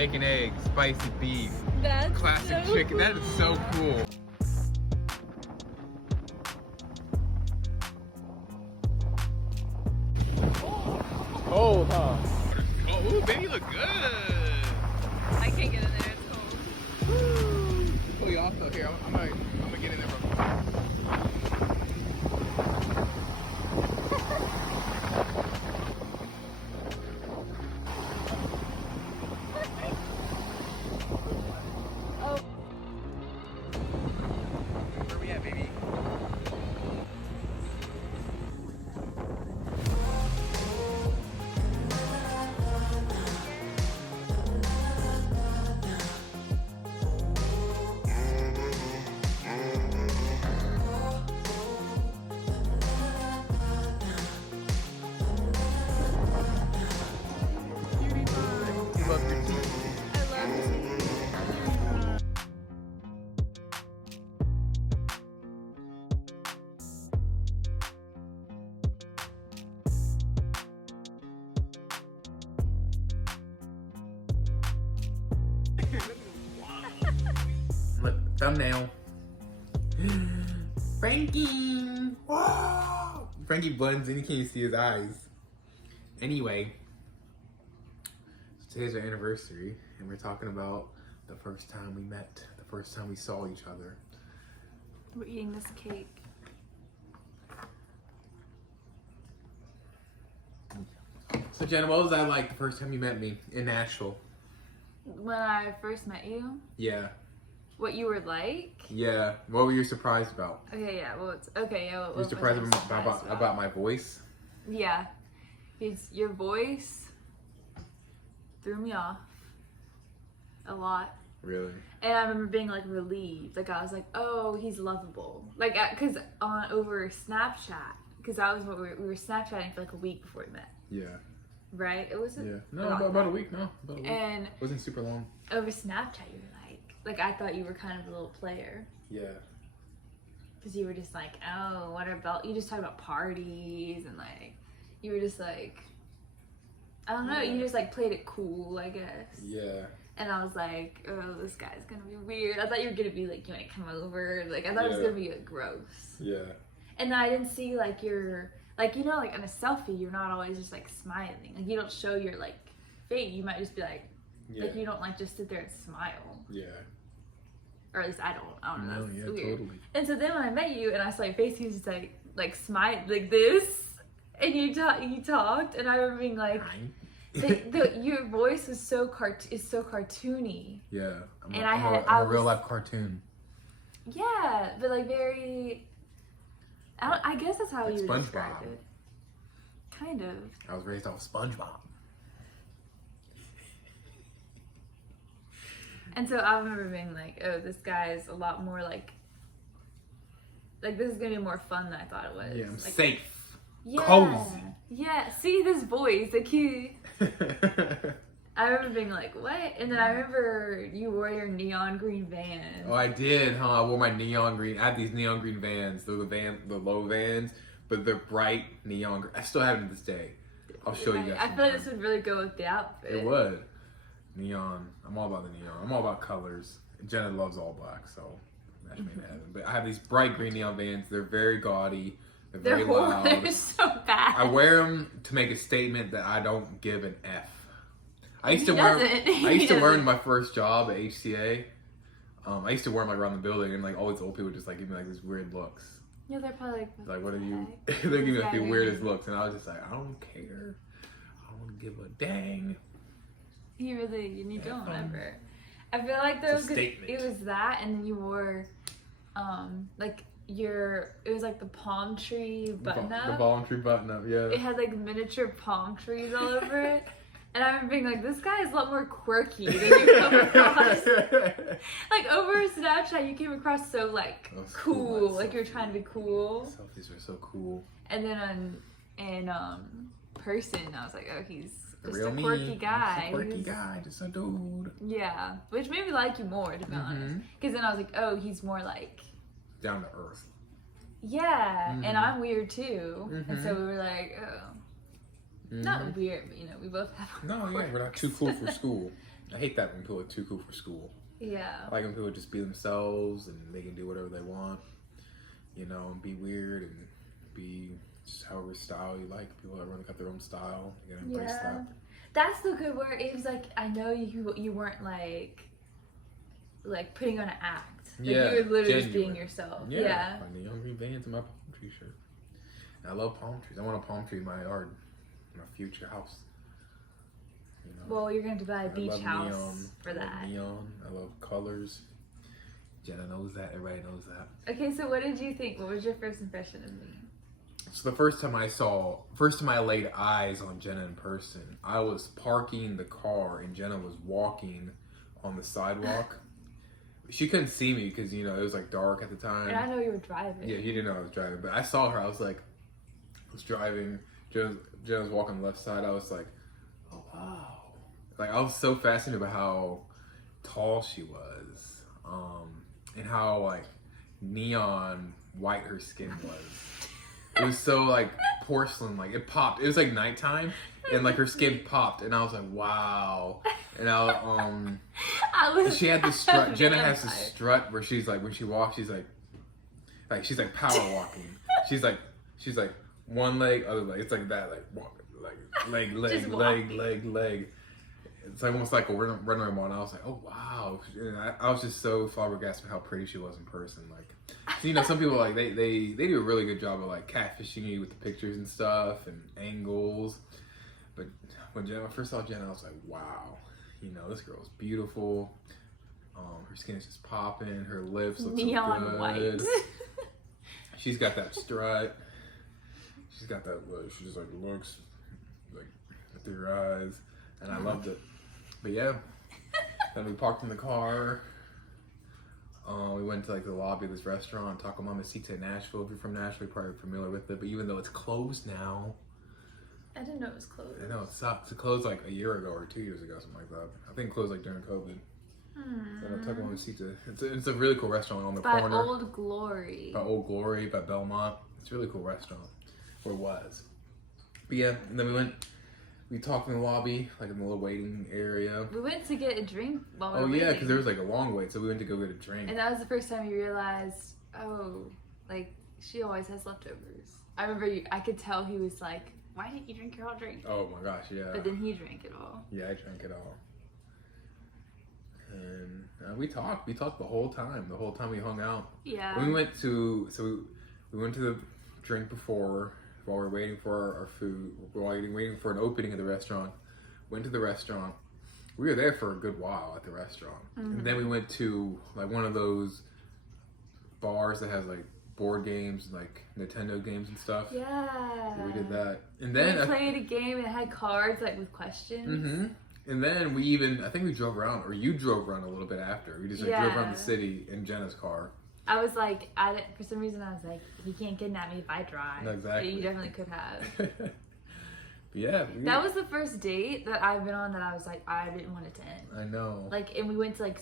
bacon, egg, spicy beef, That's classic so chicken. cool. That is so cool. Oh, huh? Oh, ooh, baby, you look good. I can't get in there. It's cold. Oh, you also here. I'm gonna get in there real quick. Oh. Where we at, baby? You love your teeth. I love it. Look, thumbnail. Frankie! Whoa! Frankie blends in, you can't even see his eyes. Anyway, so today's our anniversary, and we're talking about the first time we met, the first time we saw each other. We're eating this cake. So Jenna, what was that like the first time you met me in Nashville? When I first met you, Yeah. what you were like? Yeah. What were you surprised about? Okay, yeah. Well, it's okay. Yeah. What You were was surprised I about my voice? Yeah, your voice threw me off a lot, Really? and I remember being like relieved. Like I was like, oh, he's lovable. Like, cause on over Snapchat, cause that was what we were Snapchatting for like a week before we met. Yeah. Right? It was Yeah. No, about a week. No, about a week. And It wasn't super long. over Snapchat, you were like I thought you were kind of a little player. Yeah. Because you were just like, oh, what about, you just talked about parties and like, you were just like, I don't know, Yeah. you just like played it cool, I guess. Yeah. And I was like, oh, this guy's gonna be weird. I thought you were gonna be like, you want to come over? Like, I thought it was Yeah. gonna be like gross. Yeah. And then I didn't see like your, like, you know, like on a selfie, you're not always just like smiling. Like, you don't show your like face. You might just be like, Yeah. like you don't like just sit there and smile. Yeah. Or at least I don't know. No, That's yeah, weird. totally. And so then when I met you and I saw your face, you was just like smile like this, and you talked, and I remember being like, your voice was so cartoony. Yeah. And I'm a real life cartoon. Yeah, but like very. I guess that's how Like you would SpongeBob. describe it. Kind of. I was raised off SpongeBob. And so I remember being like, oh, this guy's a lot more like this is gonna be more fun than I thought it was. Yeah, I'm like, safe. Yeah. Cozy. Yeah. See this voice, like he. I remember being like, what? And then I remember you wore your neon green Vans. Oh, I did, huh? I wore my neon green. I had these neon green Vans. They're the low Vans, but they're bright neon green. I still have them to this day. I'll show you guys. I feel like this would really go with the outfit. It would. Neon. I'm all about the neon. I'm all about colors. Jenna loves all black, so match made in heaven. But I have these bright green neon Vans. They're very gaudy. They're very loud. They're so bad. I wear them to make a statement that I don't give an F. I used to He wear. doesn't. I used to wear doesn't. my first job at HCA. I used to wear them like around the building, and like all these old people just like give me like these weird looks. Yeah, they're probably Like, what are you? heck? They're giving me like the Yeah, weirdest really. looks, and I was just like, I don't care. I don't give a dang. You don't Yeah. ever. I feel like It's a those. statement. It was that, and then you wore, like it was like the palm tree button up. The palm tree button up, yeah. It had like miniature palm trees all over it. And I remember being like, this guy is a lot more quirky than you come across. Like over Snapchat, you came across so like That was cool, cool. like you're trying to be cool. Selfies were so cool. And then in person, I was like, oh, he's The just real a me. quirky guy. Just a quirky He's- guy, just a dude. Yeah, which made me like you more, to be honest. Because then I was like, oh, he's more like, Down to earth. yeah, Mhm. and I'm weird too. And Mhm. so we were like, oh, not weird, but you know, we both have. No, yeah, we're not too cool for school. I hate that when people are too cool for school. Yeah. I like when people just be themselves and they can do whatever they want, you know, and be weird and be just however style you like. People everyone got their own style. You gotta embrace that. That's the good word. It was like, I know you weren't like putting on an act. Like, Yeah, you were literally genuine. just being yourself. Yeah. Yeah. I need young Vans in my palm tree shirt. And I love palm trees. I want a palm tree in my yard, my future house. You know, Well, you're going to buy a beach house neon. for I love that. neon. I love colors. Jenna knows that. Everybody knows that. Okay, so what did you think? What was your first impression of me? So the first time I laid eyes on Jenna in person, I was parking the car and Jenna was walking on the sidewalk. She couldn't see me because, you know, it was like dark at the time. And I know you were driving. Yeah, you didn't know I was driving, but I saw her. I was like, I was driving. Jenna was walking on the left side. I was like, oh wow. Like, I was so fascinated by how tall she was, and how like neon white her skin was. It was so like porcelain, like it popped. It was like nighttime, and like her skin popped, and I was like, wow. And she had this strut. Jenna has this strut where she's like, when she walks, she's like she's like power walking. She's like one leg, other leg. It's like that, like walking, like leg. It's like almost like a running ball. And I was like, oh wow. And I was just so flabbergasted how pretty she was in person. Like, so, you know, some people like they do a really good job of like catfishing you with the pictures and stuff and angles. But when I first saw Jenna, I was like, wow. You know, this girl's beautiful. Her skin is just popping. Her lips look neon so good. white. She's got that strut. She's got that look. She just like looks like through her eyes, and I loved it. But yeah, then we parked in the car. We went to like the lobby of this restaurant, Taco Mamacita in Nashville. If you're from Nashville, you're probably familiar with it. But even though it's closed now, I didn't know it was closed. I know it sucks. It closed like a year ago or 2 years ago, something like that. I think it closed like during COVID. Taco Mamacita. It's a really cool restaurant on the corner. By Old Glory. By Old Glory, by Belmont. It's a really cool restaurant. Or was. But yeah, and then we talked in the lobby, like in the little waiting area. We went to get a drink while we were waiting. Oh yeah, waiting. because there was like a long wait, so we went to go get a drink. And that was the first time you realized, oh, like, she always has leftovers. I remember I could tell he was like, why didn't you drink your whole drink? Oh my gosh, yeah. But then he drank it all. Yeah, I drank it all. And we talked the whole time. The whole time we hung out. Yeah. We went to the drink before, while we were waiting for our food, while we were waiting for an opening of the restaurant. Went to the restaurant. We were there for a good while at the restaurant. And then we went to like one of those bars that has like board games, like Nintendo games and stuff. Yeah. So we did that. And then we played a game and it had cards like with questions. Mm-hmm. And then I think we drove around, or you drove around a little bit after. We just drove around the city in Jenna's car. I was like, for some reason I was like, he can't kidnap me if I drive. No, exactly. But you definitely could have. Yeah. That was the first date that I've been on that I was like, I didn't want it to end. I know. Like, and we went to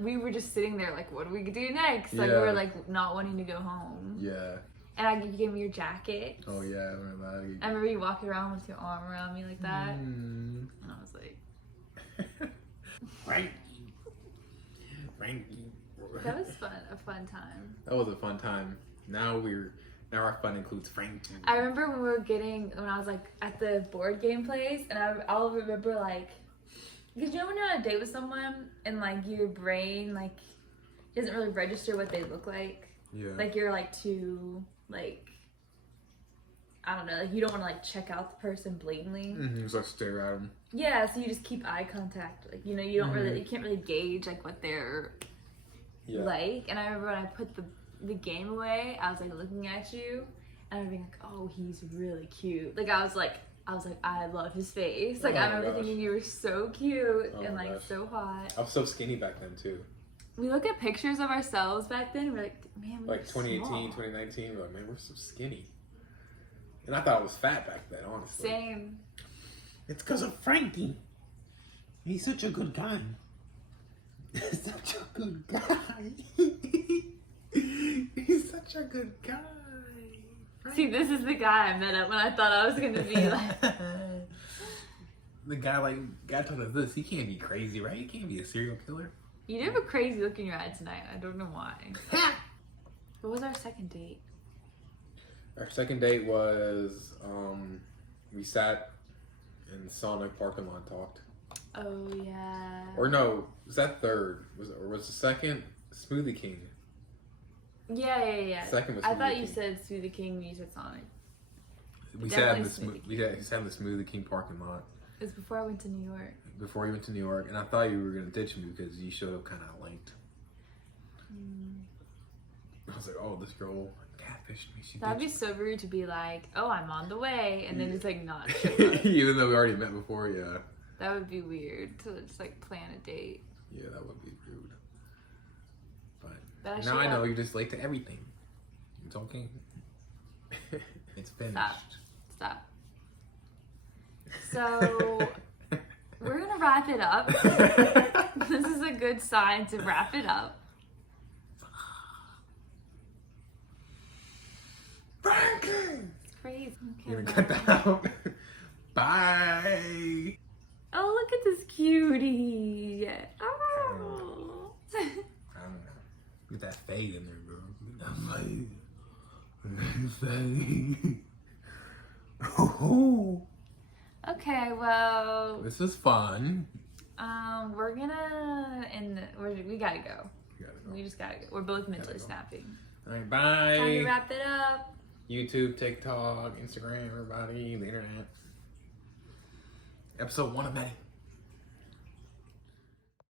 we were just sitting there like, what do we do next? Like, we were like not wanting to go home. Yeah. And you gave me your jacket. Oh yeah, I remember that. I remember you walking around with your arm around me like that. And I was like, Frankie. that was fun, a fun time. That was a fun time. Now our fun includes Frankie. I remember when I was like at the board game place, and I'll remember like, because you know when you're on a date with someone and like your brain like doesn't really register what they look like. Yeah. Like you're like too like, I don't know, like you don't want to like check out the person blatantly. Just like stare at them. Yeah, so you just keep eye contact. Like, you know, you can't really gauge like what they're like. And I remember when I put the game away, I was like looking at you and I was being like, oh, he's really cute. Like I was like, I love his face. Like I remember thinking you were so cute and like so hot. I was so skinny back then too. We look at pictures of ourselves back then and we're like, man, we like were 2018, small. 2019, we're like, man, we're so skinny. And I thought I was fat back then, honestly. Same. It's because of Frankie. He's such a good guy. Such a good guy. He's such a good guy. See, this is the guy I met up when I thought I was going to be like... the guy told us this. He can't be crazy, right? He can't be a serial killer. You do have a crazy look in your eye tonight. I don't know why. What was our second date? Our second date was we sat in the Sonic parking lot and talked. Oh yeah. Or no, was that third? Was the second Smoothie King? Yeah. Second was I Smoothie thought you King. said Smoothie King when you said Sonic. We Definitely sat in Smoothie the Smoothie King parking lot It was before I went to New York. before you went to New York, and I thought you were gonna ditch me because you showed up kind of late. I was like, oh, this girl catfished me. That'd be so rude to be like, oh, I'm on the way, and then just like not show up. Even though we already met before, yeah. That would be weird to just like plan a date. Yeah, that would be rude. But But now I know you're just late to everything. It's okay. It's finished. Stop. So we're gonna wrap it up. This is a good sign to wrap it up. Franklin! It's crazy. Okay, You're gonna cut that out. Bye. Oh, look at this cutie. Oh. I don't know. Get that fade in there, bro. Get that fade. Fade. Oh. Okay, well, This is fun. we're gonna we gotta go. We gotta go. We just gotta go. We're both mentally Gotta go. snapping. All right, bye. Time to wrap it up. YouTube, TikTok, Instagram, everybody, the internet. Episode 1 of many.